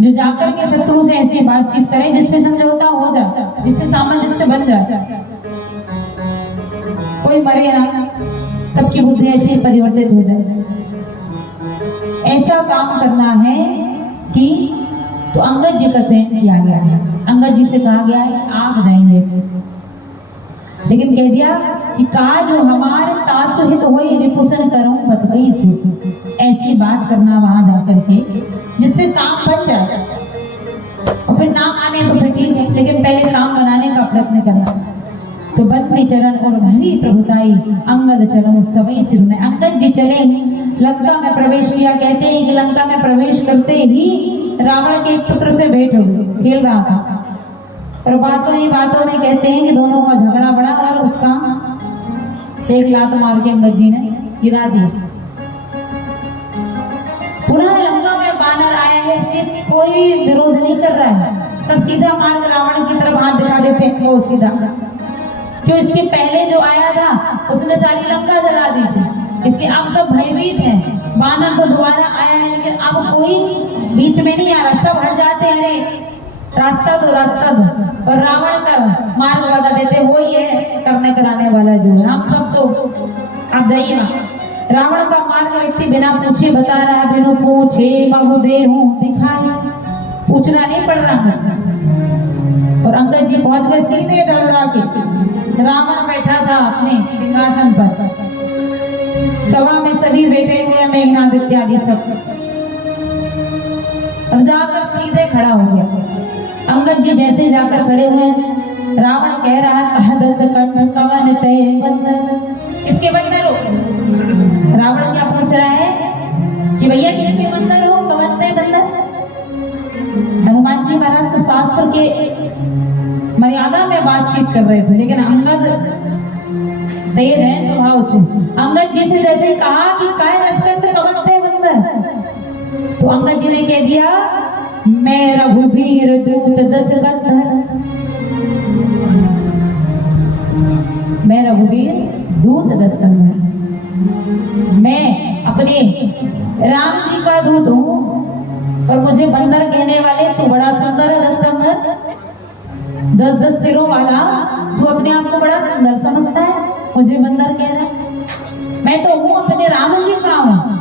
जो जाकर के शत्रु से ऐसी बातचीत करे जिससे समझौता हो जाए, जिससे सामंजस्य बन जाए, कोई मरे ना, सबकी बुद्धि ऐसे परिवर्तित हो जाए। ऐसा काम करना है कि तो अंगद जी का चयन किया गया है। अंगद जी से कहा गया है आप जाएंगे, लेकिन कह दिया कि काज हमारे तासुहित होई रिपुसन करूं बतकई सूत। ऐसी बात करना वहां जाकर के जिससे काम बन जाए, और फिर नाम आने तो फिर ठीक है, लेकिन पहले काम बनाने का प्रयत्न करना। तो बंदी चरण और धरी प्रभुताई अंगद चरण सवई सिर में। अंगद जी चले लंका में प्रवेश किया। कहते हैं कि लंका में प्रवेश करते ही रावण के एक पुत्र से भेंट हो गई, खेल रहा था, और बातों ही बातों में कहते हैं कि दोनों का झगड़ा बढ़ा और उसका एक लात मार के अंगद जी ने गिरा दी। पुनः लंका में बानर आया है, इसलिए कोई विरोध नहीं कर रहा है, सब सीधा मार्ग रावण की तरफ हाथ दिखा देते हैं, वो सीधा। क्यों? इसके पहले जो आया था उसने सारी लंका जला दी थी, इसलिए अब सब भयभीत हैं। बानर तो दोबारा आया है, लेकिन अब कोई बीच में नहीं आ रहा, सब हट जाते हैं, अरे रास्ता दो, रास्ता दो। और रावण का मार्ग बता देते, वो ही है करने कराने वाला जो है, हम सब तो आप जाइए ना। रावण का मार्ग व्यक्ति बिना पूछे बता रहा है, बिनु पूछे बहु देहु दिखाई, पूछना नहीं पड़ रहा है। और अंगद जी पहुंच गए सीधे दरगाह के। रावण बैठा था अपने सिंहासन पर, सभा में सभी बैठे हुए, मेघनाद इत्यादि सब, और जाकर सीधे खड़ा हो गया। अंगद जी जैसे जाकर खड़े हुए, रावण कह रहा है कहा दस कंठ कवन तय बंदर, किसके बंदर हो? रावण क्या पूछ रहा है कि भैया किसके बंदर हो, कवन तय बंदर? हनुमान जी महाराज तो शास्त्र के मर्यादा में बातचीत कर रहे थे, लेकिन अंगद तेज है स्वभाव से। अंगद जी से जैसे कहा कि काय दसकंठ कवन तय बंदर, तो अंगद जी ने कह दिया मैं रघुवीर दूत दस कंधर, मैं रघुवीर दूत दस कंधर, मैं अपने राम जी का दूत हूँ, और मुझे बंदर कहने वाले तू बड़ा सुंदर है, दस कंधर, 10-10 सिरों वाला, तू अपने आप को बड़ा सुंदर समझता है, मुझे बंदर कह रहा है, मैं तो हूँ अपने राम जी का हूँ।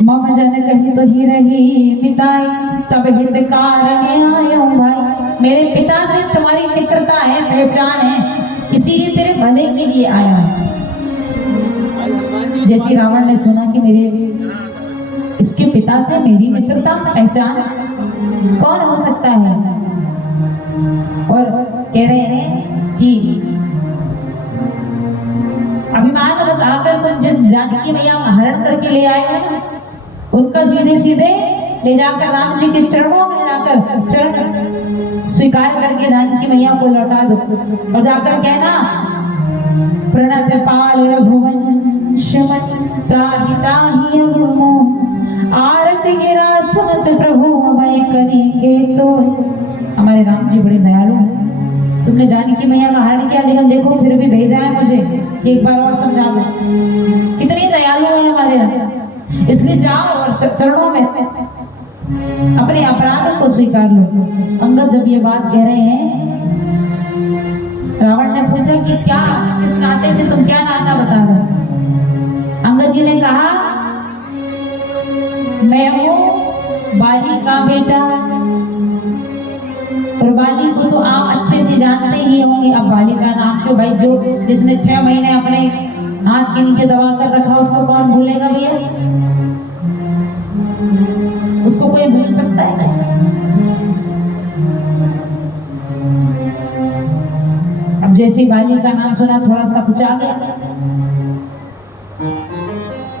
मम जन कही तो ही रही मिताई, तब हित कारण आयो भाई, मेरे पिता से तुम्हारी मित्रता है, पहचान है, इसीलिए तेरे भले के लिए आया। जैसे रावण ने सुना कि मेरे इसके पिता से मेरी मित्रता पहचान, कौन हो सकता है, और कह रहे हैं कि अभिमान बस आकर तुम जिस जानकी मैया हरण करके ले आए हैं, उनका सीधे सीधे ले जाकर राम जी के चरणों में जाकर चरण स्वीकार करके जानकी मैया को लौटा दो, और जाकर कहना प्रणत पाल रघुवंश त्राहि त्राहि अब मोह, आरत गिरा सुनत प्रभु हमें करेंगे तो। हमारे राम जी बड़े दयालु हैं, तुमने जानकी मैया का हरण किया, लेकिन देखो फिर भी भेजा है मुझे कि एक बार और समझा दो, कितनी दयालु है हमारे राम। इसलिए जाओ और चरणों में अपने अपराध को स्वीकार लो। अंगद जब ये बात कह रहे हैं, रावण ने पूछा कि क्या, किस नाते से तुम क्या नाता बता रहे? अंगद जी ने कहा मैं हूँ बाली का बेटा, और बाली को तो आप अच्छे से जानते ही होंगे। अब बाली का नाम क्यों भाई, जो जिसने 6 महीने अपने हाथ के नीचे दबा कर रखा उसको कौन भूलेगा भैया, उसको कोई भूल सकता है नहीं। अब जैसे बाली का नाम सुना थोड़ा सा कुछ आ गया।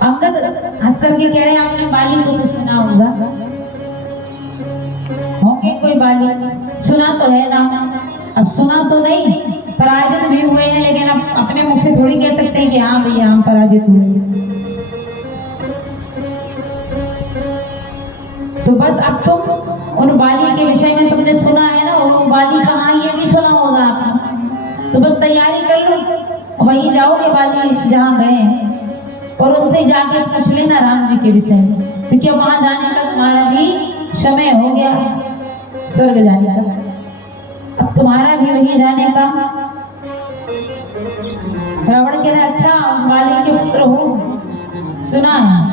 अंगद हंस करके कह रहे हैं आपने बाली को तो सुना होगा, होंगे कोई बाली, सुना तो है ना। अब सुना तो नहीं, पराजित भी हुए हैं, लेकिन अब अपने मुख से थोड़ी कह सकते हैं कि हाँ भैया हम पराजित हुए। तो बस अब तुम उन बाली के विषय में तुमने सुना है ना, और बाली कहाँ ये भी सुना होगा आपने, तो बस तैयारी कर लो, वहीं जाओगे बाली जहाँ गए हैं। और उनसे जाके पूछ लेना राम जी के विषय में, तो क्या वहां जाने का तुम्हारा भी समय हो गया, स्वर्ग जाने का, अब तुम्हारा भी वही जाने का। रावण कह रहा अच्छा बाली के पुत्र हो, सुना है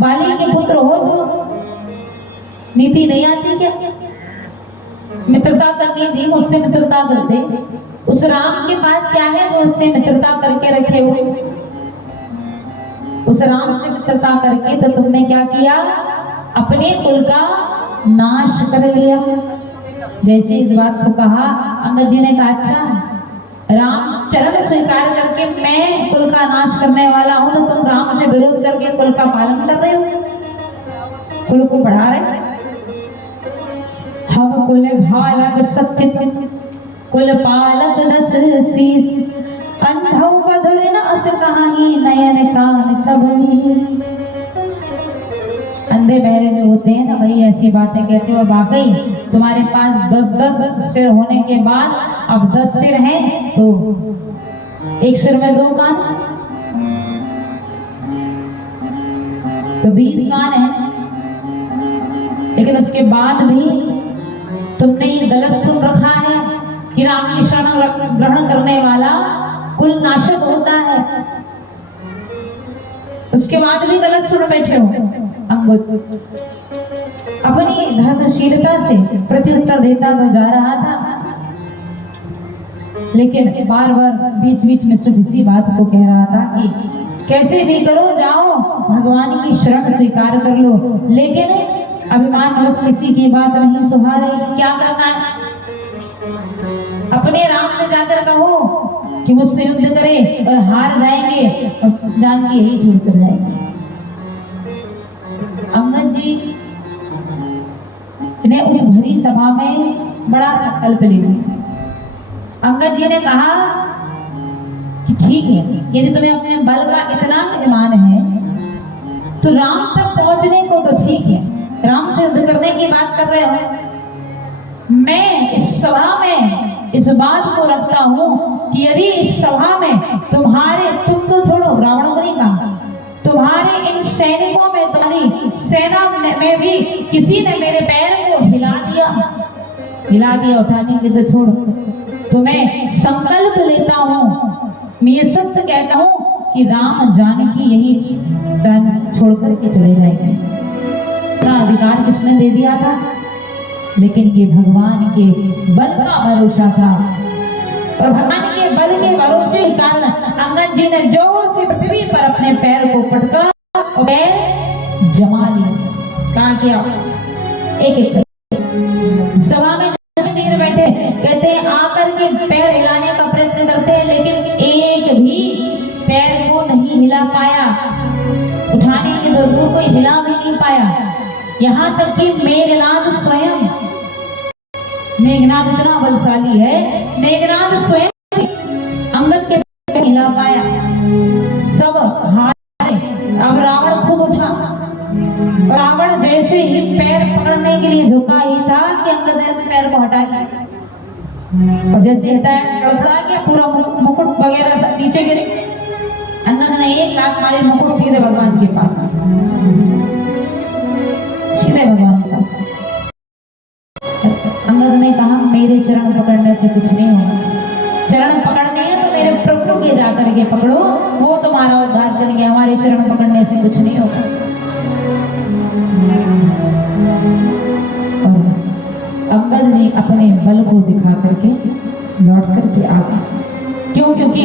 बाली के पुत्र हो तो नीति नहीं आती क्या, मित्रता करनी थी मुझसे मित्रता करते, उस राम के पास क्या है जो उससे मित्रता करके रखे हुए, उस राम से मित्रता करके तो तुमने क्या किया, अपने कुल का नाश कर लिया। जैसे इस बात को कहा अंगद जी ने कहा अच्छा राम चरण स्वीकार करके मैं कुल का नाश करने वाला हूं, तो तुम राम से विरोध करके कुल का पालन कर रहे हो, कुल को बढ़ा रहे। हम कुल भालक सत्य कुल पालक दस शीस, अंधौ बधुर न अस कहाही नयन कान तबनी। अंधे बहरे जो होते हैं ना वही ऐसी बातें कहते हो, वाकई तुम्हारे पास 10-10 सिर होने के बाद अब 10 सिर हैं तो एक सिर में 2 कान, तो 20 कान है, लेकिन उसके बाद भी तुमने ये गलत सुन रखा है कि राम की शरण ग्रहण करने वाला कुल नाशक होता है, उसके बाद भी गलत सुन बैठे हो। अंगद अपनी धर्मशीलता से प्रत्युत्तर देता तो जा रहा था, लेकिन बार बार बीच बीच में सिर्फ इसी बात को कह रहा था कि कैसे भी करो जाओ भगवान की शरण स्वीकार कर लो, लेकिन अभिमान बस किसी की बात नहीं सुहा रही, क्या करना है, अपने राम से जाकर कहो कि मुझसे युद्ध करे और हार जाएंगे और जान के यही छोड़ कर जाएंगे। अंगद जी ने उस भरी सभा में बड़ा संकल्प ले लिया। अंगद जी ने कहा कि ठीक है, यदि तुम्हें अपने बल का इतना अभिमान है तो राम तक पहुंचने को तो ठीक है, राम से युद्ध करने की बात कर रहे हो, मैं इस सभा में इस बात को रखता हूं कि यदि इस सभा में तुम तो छोड़ो रावण को नहीं कहा, तुम्हारे इन सैनिकों में तुम्हारी सेना में भी किसी ने मेरे पैर को हिला दिया उठाने के तो छोड़ो, तो मैं संकल्प लेता हूँ, मैं ये सत्य कहता हूँ कि राम जानकी यही छोड़ करके चले जाएंगे। का अधिकार किसने दे दिया था, लेकिन ये भगवान के बल का भरोसा था, और भगवान के बल के भरोसे के कारण अंगद जी ने जोर से पृथ्वी पर अपने पैर को पटका और पैर जमा लिया। कहा क्या एक सभा में वीर बैठे कहते आकर के पैर हिलाने का प्रयत्न करते हैं, लेकिन एक भी पैर को नहीं हिला पाया, उठाने की तो दूर कोई हिला भी नहीं पाया। यहाँ तक कि मेघनाद स्वयं, मेघनाद इतना बलशाली है, मेघनाद स्वयं अंगद के पैर हिला पाया, सब हारे। अब रावण खुद उठा, रावण जैसे ही पैर पकड़ने के लिए झुका ही था कि अंगद ने पैर को हटा लिया, और जैसे हटाया गड़बड़ा गया, पूरा मुकुट वगैरह सब नीचे गिरे। अंगद ने एक लात मारी, मुकुट सीधे भगवान के पास, सीधे भगवान के पास। अंगद ने कहा मेरे चरण पकड़ने से कुछ नहीं होगा, चरण पकड़ने हैं तो मेरे प्रभु के जाकर के पकड़ो, वो तुम्हारा उद्धार करेंगे, हमारे चरण पकड़ने से कुछ नहीं होगा। और अंगद जी अपने बल को दिखा करके लौट करके आ गए। क्यों? क्योंकि